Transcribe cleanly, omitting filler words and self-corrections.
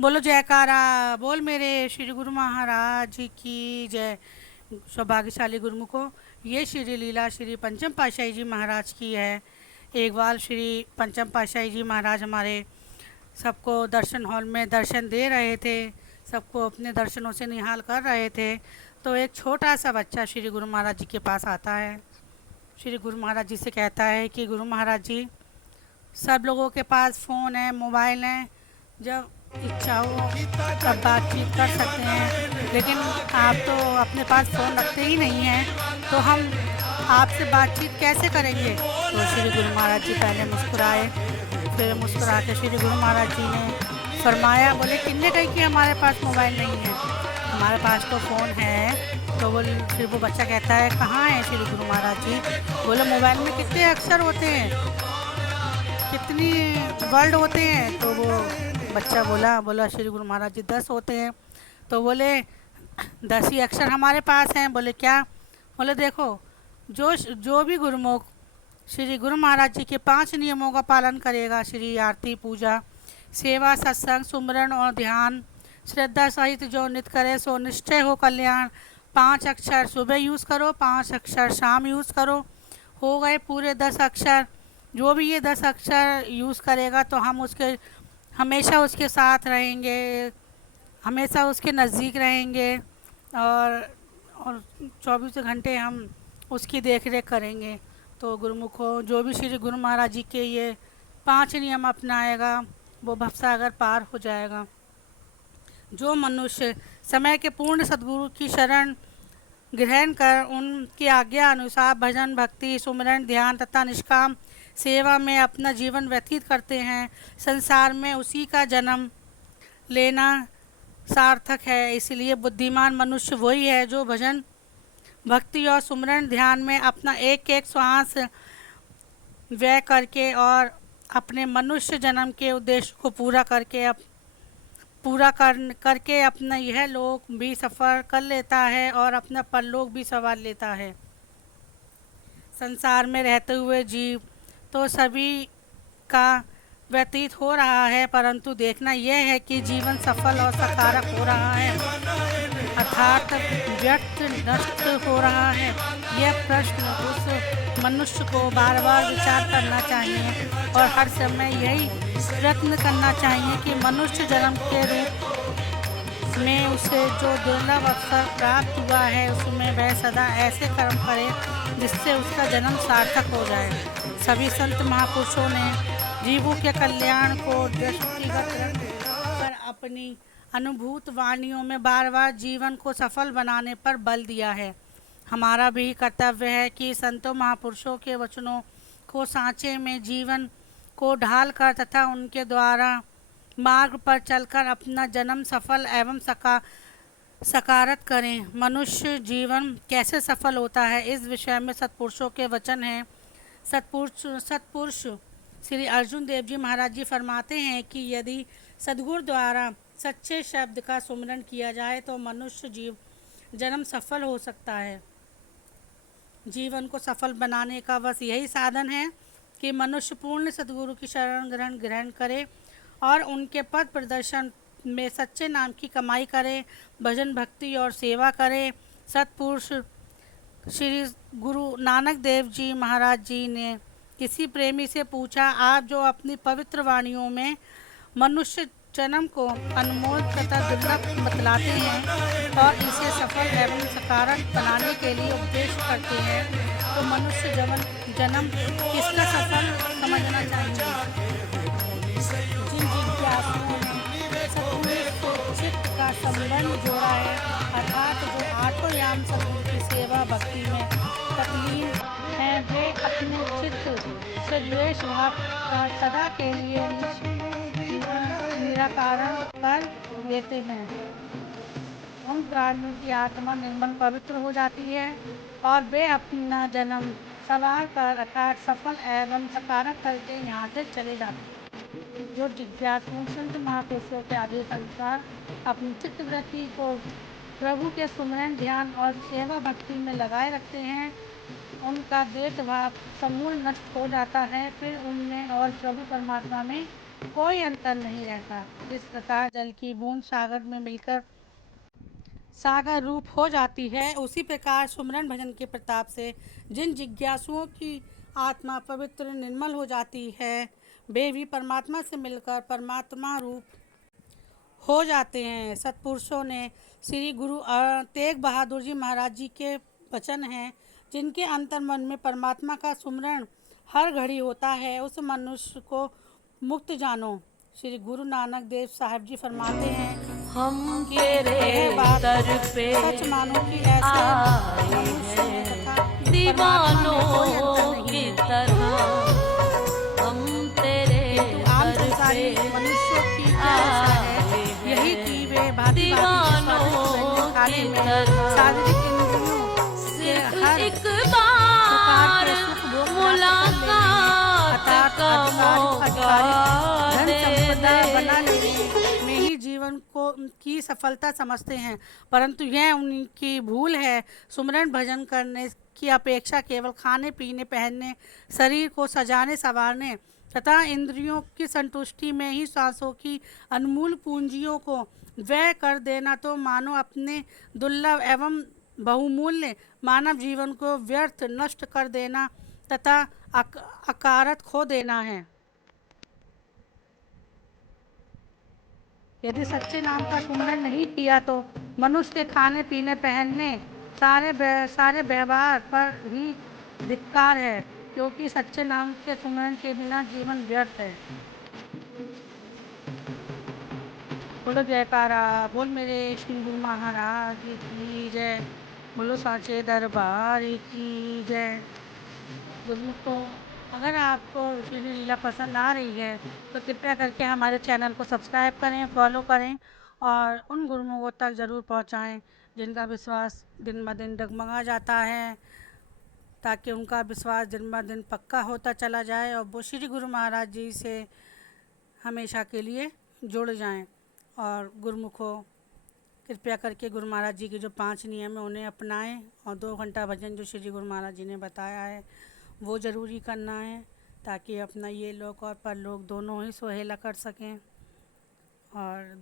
बोलो जयकारा। बोल मेरे श्री गुरु महाराज की जय। सौभाग्यशाली गुरुमुखो, ये श्री लीला श्री पंचम पातशाही जी महाराज की है। एक बार श्री पंचम पातशाही जी महाराज हमारे सबको दर्शन हॉल में दर्शन दे रहे थे, सबको अपने दर्शनों से निहाल कर रहे थे। तो एक छोटा सा बच्चा श्री गुरु महाराज जी के पास आता है। श्री गुरु महाराज जी से कहता है कि गुरु महाराज जी, सब लोगों के पास फ़ोन है, मोबाइल है, जब इच्छा हो तब बातचीत कर सकते हैं, लेकिन आप तो अपने पास फ़ोन रखते ही नहीं हैं, तो हम आपसे बातचीत कैसे करेंगे। तो श्री गुरु महाराज जी पहले मुस्कुराए, फिर मुस्कुरा के श्री गुरु महाराज जी ने फरमाया, बोले किन्ने कही कि हमारे पास मोबाइल नहीं है, हमारे पास तो फ़ोन है। तो बोले, फिर वो बच्चा कहता है कहाँ है श्री गुरु महाराज जी। बोले मोबाइल में कितने अक्षर होते हैं, कितनी वर्ड होते हैं। तो वो बच्चा बोला श्री गुरु महाराज जी 10 होते हैं। तो बोले 10 ही अक्षर हमारे पास हैं। बोले क्या। बोले देखो, जो भी गुरुमुख श्री गुरु महाराज जी के 5 नियमों का पालन करेगा, श्री आरती, पूजा, सेवा, सत्संग, सुमरन और ध्यान श्रद्धा सहित जो नित्य करे, सो निश्चय हो कल्याण। 5 अक्षर सुबह यूज़ करो, 5 अक्षर शाम यूज़ करो, हो गए पूरे 10 अक्षर। जो भी ये 10 अक्षर यूज़ करेगा तो हम उसके हमेशा उसके साथ रहेंगे, हमेशा उसके नज़दीक रहेंगे, और 24 घंटे हम उसकी देख रेख करेंगे। तो गुरुमुखों, जो भी श्री गुरु महाराज जी के ये 5 नियम अपनाएगा वो भवसागर पार हो जाएगा। जो मनुष्य समय के पूर्ण सद्गुरु की शरण ग्रहण कर उनकी आज्ञा अनुसार भजन, भक्ति, सुमरन, ध्यान तथा निष्काम सेवा में अपना जीवन व्यतीत करते हैं, संसार में उसी का जन्म लेना सार्थक है। इसलिए बुद्धिमान मनुष्य वही है जो भजन, भक्ति और सुमरन, ध्यान में अपना एक एक श्वास व्यय करके और अपने मनुष्य जन्म के उद्देश्य को करके अपना यह लोक भी सफ़र कर लेता है और अपना परलोक भी संवार लेता है। संसार में रहते हुए जीव तो सभी का व्यतीत हो रहा है, परंतु देखना यह है कि जीवन सफल और सकारक हो रहा है अर्थात व्यर्थ नष्ट हो रहा है। यह प्रश्न उस मनुष्य को बार बार विचार करना चाहिए और हर समय यही प्रयत्न करना चाहिए कि मनुष्य जन्म के रूप में उसे जो दुर्लभ अवसर प्राप्त हुआ है उसमें वह सदा ऐसे कर्म करे जिससे उसका जन्म सार्थक हो जाए। सभी संत महापुरुषों ने जीवों के कल्याण को दृष्टिगत कर अपनी अनुभूत वाणियों में बार बार जीवन को सफल बनाने पर बल दिया है। हमारा भी कर्तव्य है कि संतों महापुरुषों के वचनों को सांचे में जीवन को ढाल कर तथा उनके द्वारा मार्ग पर चलकर अपना जन्म सफल एवं सकारत करें। मनुष्य जीवन कैसे सफल होता है, इस विषय में सत्पुरुषों के वचन हैं। सत्पुरुष श्री अर्जुन देव जी महाराज जी फरमाते हैं कि यदि सद्गुरु द्वारा सच्चे शब्द का सुमरन किया जाए तो मनुष्य जन्म सफल हो सकता है। जीवन को सफल बनाने का बस यही साधन है कि मनुष्य पूर्ण सद्गुरु की शरण ग्रहण करे और उनके पद प्रदर्शन में सच्चे नाम की कमाई करे, भजन, भक्ति और सेवा करे। सत्पुरुष श्री गुरु नानक देव जी महाराज जी ने किसी प्रेमी से पूछा, आप जो अपनी पवित्र वाणियों में मनुष्य जन्म को अनमोल तथा दुर्लभ बतलाते हैं और इसे सफल एवं सकारक बनाने के लिए उपदेश करते हैं, तो मनुष्य जन्म किसका सफल समझना चाहिए। जिन जिज्ञासुओं ने सद्गुरु से चित्त का संबंध जोड़ा है, अर्थात जो आठों याम सद्गुरु की सेवा भक्ति में तल्लीन हैं, वे अपने चित्त से द्वेष भाव का सदा के लिए निराकरण कर देते हैं। उन प्राणियों की आत्मा निर्मल पवित्र हो जाती है और वे अपना जन्म सवार कर अर्थात सफल एवं सकारक करके यहाँ से चले जाते हैं। जो जिज्ञासु संत महापुरुषों के आदेश अनुसार अपनी चित्त वृत्ति को प्रभु के सुमरन, ध्यान और सेवा भक्ति में लगाए रखते हैं, उनका द्वेष भाव समूल नष्ट हो जाता है। फिर उनमें और प्रभु परमात्मा में कोई अंतर नहीं रहता। जिस प्रकार जल की बूंद सागर में मिलकर सागर रूप हो जाती है, उसी प्रकार सुमरन भजन के प्रताप से जिन जिज्ञासुओं की आत्मा पवित्र निर्मल हो जाती है, वे भी परमात्मा से मिलकर परमात्मा रूप हो जाते हैं। सत्पुरुषों ने श्री गुरु तेग बहादुर जी महाराज जी के वचन हैं, जिनके अंतर मन में परमात्मा का सुमरण हर घड़ी होता है, उस मनुष्य को मुक्त जानो। श्री गुरु नानक देव साहब जी फरमाते हैं हम कि तेरे यह बात दर पे सच मानो कि ऐसे आए मनुष्य में हैं तथा परमात्मा दीवानों में कोई अंतर नहीं की है, तरह। हम तेरे किंतु आम दर संसारी पे मनुष्यों की क्या दशा है, आए यही हैं कि वे भांति भांति के स्वादिष्ट व्यंजन दीवानों खाने की में तरह। शारीरिक इंद्रियों के सिर्फ हर एक प्रकार बार के सुख भोग प्राप्त कर लेने, मुलाकात अर्थात का आधिकारिक मौका धन दे संपदा बना दे। लेने में ही जीवन को की सफलता समझते हैं, परंतु यह उनकी भूल है। सुमरन भजन करने की अपेक्षा केवल खाने पीने, पहनने, शरीर को सजाने संवारने तथा इंद्रियों की संतुष्टि में ही सांसों की अनमोल पूंजियों को व्यय कर देना तो मानो अपने दुर्लभ एवं बहुमूल्य मानव जीवन को व्यर्थ नष्ट कर देना तथा अकारत खो देना है। यदि सच्चे नाम का सुमरन नहीं किया तो मनुष्य के खाने पीने पहनने सारे व्यवहार पर ही धिक्कार है, क्योंकि सच्चे नाम के सुमरन के बिना जीवन व्यर्थ है। बोलो जयकारा, बोल मेरे श्री गुरु महाराज की जय, बोलो सांचे दरबार की जय। गुरुमुखों, अगर आपको श्री लीला पसंद आ रही है तो कृपया करके हमारे चैनल को सब्सक्राइब करें, फॉलो करें और उन गुरुमुखों तक ज़रूर पहुंचाएं जिनका विश्वास दिन ब दिन डगमगा जाता है, ताकि उनका विश्वास दिन ब दिन पक्का होता चला जाए और वो श्री गुरु महाराज जी से हमेशा के लिए जुड़ जाएं। और गुरुमुखों, कृपया करके गुरु महाराज जी के जो 5 नियम है उन्हें अपनाएं और 2 घंटा भजन जो श्री गुरु महाराज जी ने बताया है वो ज़रूरी करना है, ताकि अपना ये लोक और परलोक दोनों ही सुहेला कर सकें और